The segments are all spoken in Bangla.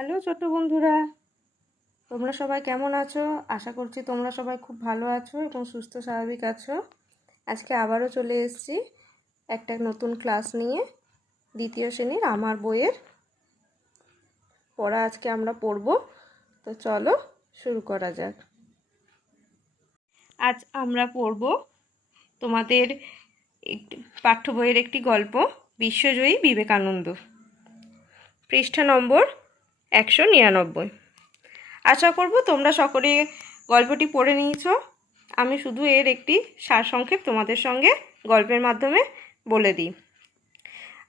হ্যালো ছোট্ট বন্ধুরা, তোমরা সবাই কেমন আছো? আশা করছি তোমরা সবাই খুব ভালো আছো এবং সুস্থ স্বাভাবিক আছো। আজকে আবারও চলে এসেছি একটা নতুন ক্লাস নিয়ে, দ্বিতীয় শ্রেণির আমার বইয়ের। পড়া আজকে আমরা পড়ব, তো চলো শুরু করা যাক। আজ আমরা পড়ব তোমাদের পাঠ্য বইয়ের একটি গল্প, বিশ্বজয়ী বিবেকানন্দ। পৃষ্ঠা নম্বর একশো নিরানব্বই। আশা করব তোমরা সকলে গল্পটি পড়ে নিয়েছ। আমি শুধু এর একটি সারসংক্ষেপ তোমাদের সঙ্গে গল্পের মাধ্যমে বলে দিই।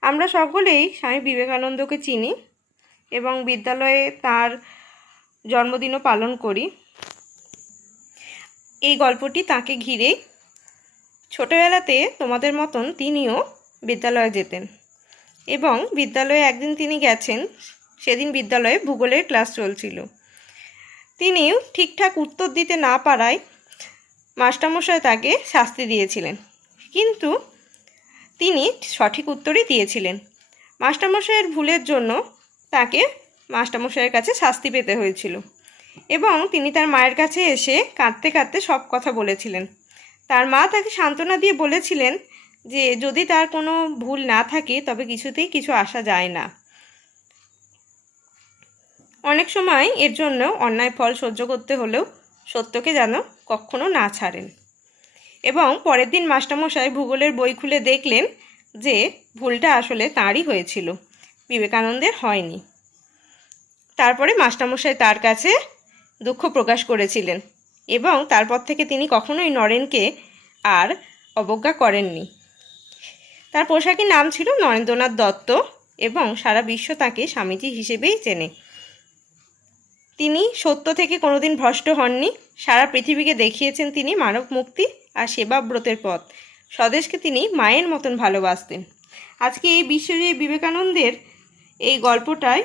আমরা সকলেই স্বামী বিবেকানন্দকে চিনি এবং বিদ্যালয়ে তার জন্মদিনও পালন করি। এই গল্পটি তাকে ঘিরেই ছোটোবেলাতে তোমাদের মতন তিনিও বিদ্যালয়ে যেতেন এবং বিদ্যালয়ে একদিন তিনি গেছেন সেদিন বিদ্যালয়ে ভূগোলের ক্লাস চলছিল। তিনি ঠিকঠাক উত্তর দিতে না পারায় মাস্টারমশাই তাকে শাস্তি দিয়েছিলেন। কিন্তু তিনি সঠিক উত্তরই দিয়েছিলেন। মাস্টারমশাইয়ের ভুলের জন্য তাকে মাস্টারমশাইয়ের কাছে শাস্তি পেতে হয়েছিল এবং তিনি তার মায়ের কাছে এসে কাঁদতে কাঁদতে সব কথা বলেছিলেন। তার মা তাকে সান্ত্বনা দিয়ে বলেছিলেন যে, যদি তার কোনো ভুল না থাকে, তবে কিছুতেই কিছু আসা যায় না। অনেক সময় এর জন্য অন্যায় ফল সহ্য করতে হলেও সত্যকে যেন কখনো না ছাড়েন। এবং পরের দিন মাস্টারমশাই ভূগোলের বই খুলে দেখলেন যে ভুলটা আসলে তাঁরই হয়েছিল, বিবেকানন্দের হয়নি। তারপরে মাস্টারমশাই তার কাছে দুঃখ প্রকাশ করেছিলেন এবং তারপর থেকে তিনি কখনোই নরেনকে আর অবজ্ঞা করেননি। তার পোশাকের নাম ছিল নরেন্দ্রনাথ দত্ত এবং সারা বিশ্ব তাকে স্বামীজি হিসেবেই চেনে। তিনি সত্য থেকে কোনোদিন ভ্রষ্ট হননি। সারা পৃথিবীকে দেখিয়েছেন তিনি মানব মুক্তি আর সেবাব্রতের পথ। স্বদেশকে তিনি মায়ের মতন ভালোবাসতেন। আজকে এই বিশ্বজয়ী বিবেকানন্দের এই গল্পটায়,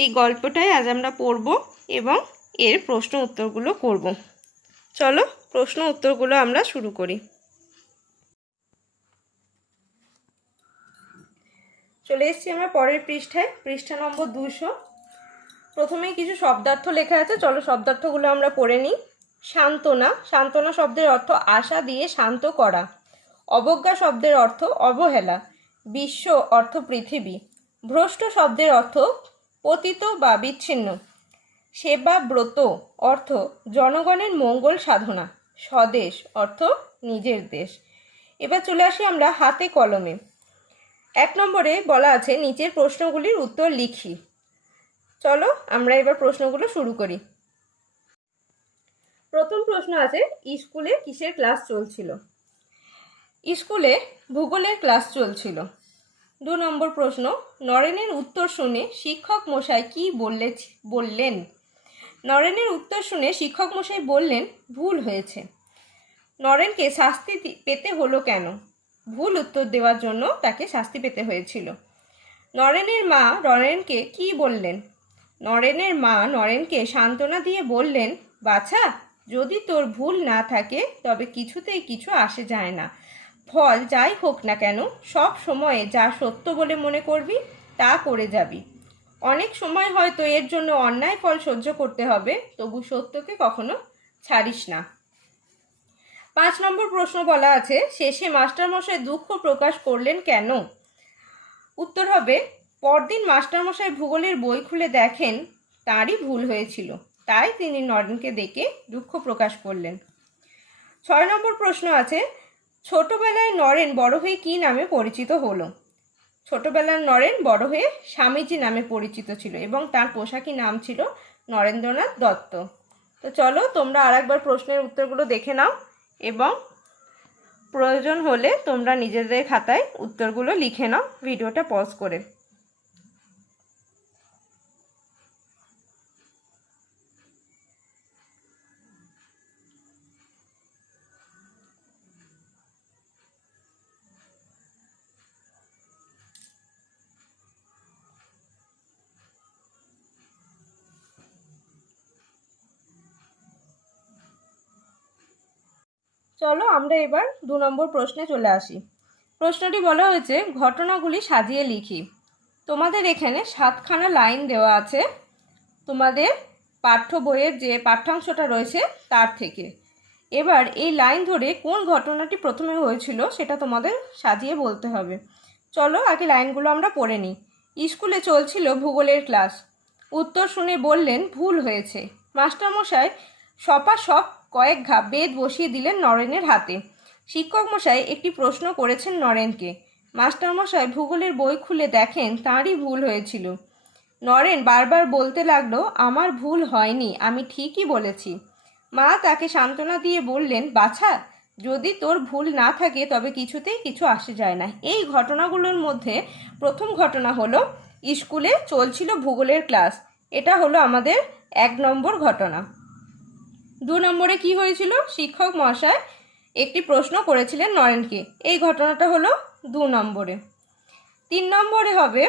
এই গল্পটাই আজ আমরা পড়ব এবং এর প্রশ্ন উত্তরগুলো করব। চলো, প্রশ্ন উত্তরগুলো আমরা শুরু করি। চলে এসছি আমরা পরের পৃষ্ঠায়, পৃষ্ঠা নম্বর দুশো প্রথমেই কিছু শব্দার্থ লেখা আছে, চলো শব্দার্থগুলো আমরা পড়ে নিই। সান্ত্বনা সান্ত্বনা শব্দের অর্থ আশা দিয়ে শান্ত করা। অবজ্ঞা শব্দের অর্থ অবহেলা। বিশ্ব অর্থ পৃথিবী। ভ্রষ্ট শব্দের অর্থ পতিত বা বিচ্ছিন্ন। সেবা ব্রত অর্থ জনগণের মঙ্গল সাধনা। স্বদেশ অর্থ নিজের দেশ। এবার চলে আসি আমরা হাতে কলমে। এক নম্বরে বলা আছে, নিচের প্রশ্নগুলির উত্তর লিখি। চলো আমরা এবার প্রশ্নগুলো শুরু করি। প্রথম প্রশ্ন আছে, স্কুলে কিসের ক্লাস চলছিল? স্কুলে ভূগোলের ক্লাস চলছিল। দু নম্বর প্রশ্ন, নরেনের উত্তর শুনে শিক্ষক মশাই কি বললে, বললেন? নরেনের উত্তর শুনে শিক্ষক মশাই বললেন, ভুল হয়েছে। নরেনকে শাস্তি পেতে হলো কেন? ভুল উত্তর দেওয়ার জন্য তাকে শাস্তি পেতে হয়েছিল। নরেনের মা নরেনকে কি বললেন? নরেনের মা নরেনকে সান্ত্বনা দিয়ে বললেন, বাছা, যদি তোর ভুল না থাকে, তবে কিছুতেই কিছু আসে যায় না। ফল যাই হোক না কেন, সব সময়ে যা সত্য বলে মনে করবি, তা করে যাবি। অনেক সময় হয়তো এর জন্য অন্যায় ফল সহ্য করতে হবে, তবু সত্যকে কখনো ছাড়িস না। পাঁচ নম্বর প্রশ্ন বলা আছে, শেষে মাস্টারমশাই দুঃখ প্রকাশ করলেন কেন? উত্তর হবে পরদিন মাস্টারমশাই ভূগোলের বই খুলে দেখেন তাঁরই ভুল হয়েছিল। তাই তিনি নরেনকে ডেকে দুঃখ প্রকাশ করলেন। ছয় নম্বর প্রশ্ন আছে, ছোটবেলায় নরেন বড় হয়ে কী নামে পরিচিত হলো? ছোটবেলার নরেন বড় হয়ে স্বামীজি নামে পরিচিত ছিল এবং তার পোশাকি নাম ছিল নরেন্দ্রনাথ দত্ত। তো চলো তোমরা আরেকবার প্রশ্নের উত্তরগুলো দেখে নাও এবং প্রয়োজন হলে তোমরা নিজেদের খাতায় উত্তরগুলো লিখে নাও, ভিডিওটা পজ করে। চলো আমরা এবার দু নম্বর প্রশ্নে চলে আসি। প্রশ্নটি বলা হয়েছে, ঘটনাগুলি সাজিয়ে লিখি। তোমাদের এখানে সাতখানা লাইন দেওয়া আছে। তোমাদের পাঠ্য বইয়ের যে পাঠ্যাংশটা রয়েছে তার থেকে। এবার এই লাইন ধরে কোন ঘটনাটি প্রথমে হয়েছিল সেটা তোমাদের সাজিয়ে বলতে হবে। চলো আগে লাইনগুলো আমরা পড়ে নিই। স্কুলে চলছিল ভূগোলের ক্লাস। উত্তর শুনে বললেন, ভুল হয়েছে। মাস্টারমশাই, সপা সপ কয়েক ঘা বেদ বসিয়ে দিলেন নরেনের হাতে। শিক্ষক মশাই একটি প্রশ্ন করেছেন নরেনকে। মাস্টারমশাই ভূগোলের বই খুলে দেখেন তাঁরই ভুল হয়েছিল। নরেন বারবার বলতে লাগল, আমার ভুল হয়নি, আমি ঠিকই বলেছি। মা তাকে সান্ত্বনা দিয়ে বললেন, বাছা, যদি তোর ভুল না থাকে তবে কিছুতেই কিছু আসে যায় না। এই ঘটনাগুলোর মধ্যে প্রথম ঘটনা হলো, স্কুলে চলছিল ভূগোলের ক্লাস। এটা হলো আমাদের এক নম্বর ঘটনা। দু নম্বরে কি হয়েছিল? শিক্ষক মহাশয় একটি প্রশ্ন করেছিলেন নরেনকে। এই ঘটনাটা হলো দু নম্বরে। তিন নম্বরে হবে,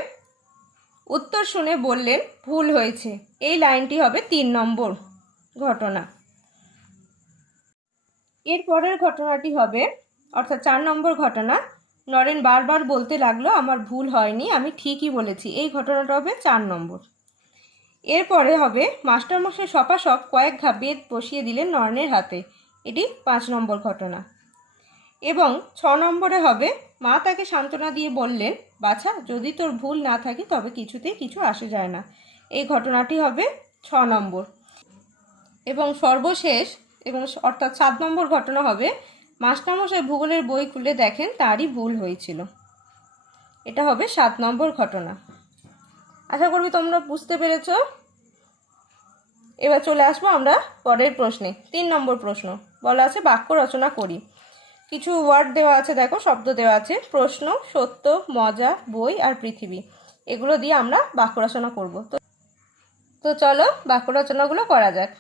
উত্তর শুনে বললেন, ভুল হয়েছে। এই লাইনটি হবে তিন নম্বর ঘটনা। এর পরের ঘটনাটি হবে, অর্থাৎ চার নম্বর ঘটনা। নরেন বারবার বলতে লাগল, আমার ভুল হয়নি, আমি ঠিকই বলেছি। এই ঘটনাটা হবে চার নম্বর। এরপরে হবে মাস্টারমশাই সপাসপ কয়েক ঘা বেদ বসিয়ে দিলেন নরেনের হাতে। এটি পাঁচ নম্বর ঘটনা। এবং ছ নম্বরে হবে, মা তাকে সান্ত্বনা দিয়ে বললেন, বাছা, যদি তোর ভুল না থাকে তবে কিছুতেই কিছু আসে যায় না। এই ঘটনাটি হবে ছ নম্বর। এবং সর্বশেষ, এবং অর্থাৎ সাত নম্বর ঘটনা হবে, মাস্টারমশাই ভূগোলের বই খুলে দেখেন তারই ভুল হয়েছিল। এটা হবে সাত নম্বর ঘটনা। আশা করবি তোমরা বুঝতে পেরেছ? এবার চলে আসব আমরা পরের প্রশ্নে। তিন নম্বর প্রশ্ন। বলা আছে বাক্য রচনা করি। কিছু ওয়ার্ড দেওয়া আছে, দেখো, শব্দ দেওয়া আছে। প্রশ্ন, সত্য, মজা, বই আর পৃথিবী। এগুলো দিয়ে আমরা বাক্য রচনা করব। তো তো চলো বাক্য রচনাগুলো করা যাক।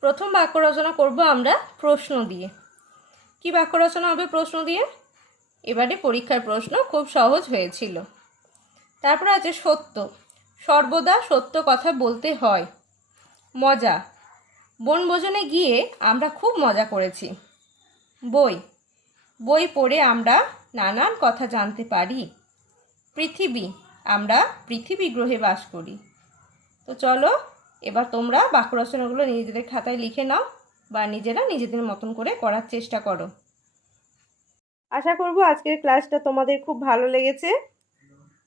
প্রথম বাক্য রচনা করব আমরা প্রশ্ন দিয়ে। কি বাক্য রচনা হবে প্রশ্ন দিয়ে? এবারে পরীক্ষার প্রশ্ন খুব সহজ হয়েছিল। তারপরে আছে সত্য। সর্বদা সত্য কথা বলতে হয়। মজা। বনভোজনে গিয়ে আমরা খুব মজা করেছি। বই। বই পড়ে আমরা নানান কথা জানতে পারি। পৃথিবী। আমরা পৃথিবী গ্রহে বাস করি। তো চলো, এবার তোমরা বাক্য রচনাগুলো নিজেদের খাতায় লিখে নাও বা নিজেরা নিজেদের মতন করে করার চেষ্টা করো। আশা করব আজকের ক্লাসটা তোমাদের খুব ভালো লেগেছে।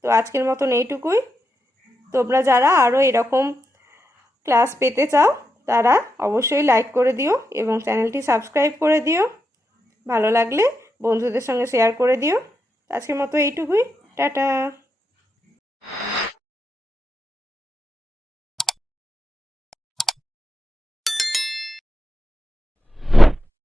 তো আজকের মতন এইটুকুই। তোমরা যারা আরও এরকম ক্লাস পেতে চাও, তারা অবশ্যই লাইক করে দিও এবং চ্যানেলটি সাবস্ক্রাইব করে দিও। ভালো লাগলে বন্ধুদের সঙ্গে শেয়ার করে দিও। আজকের মতো এইটুকুই। টাটা।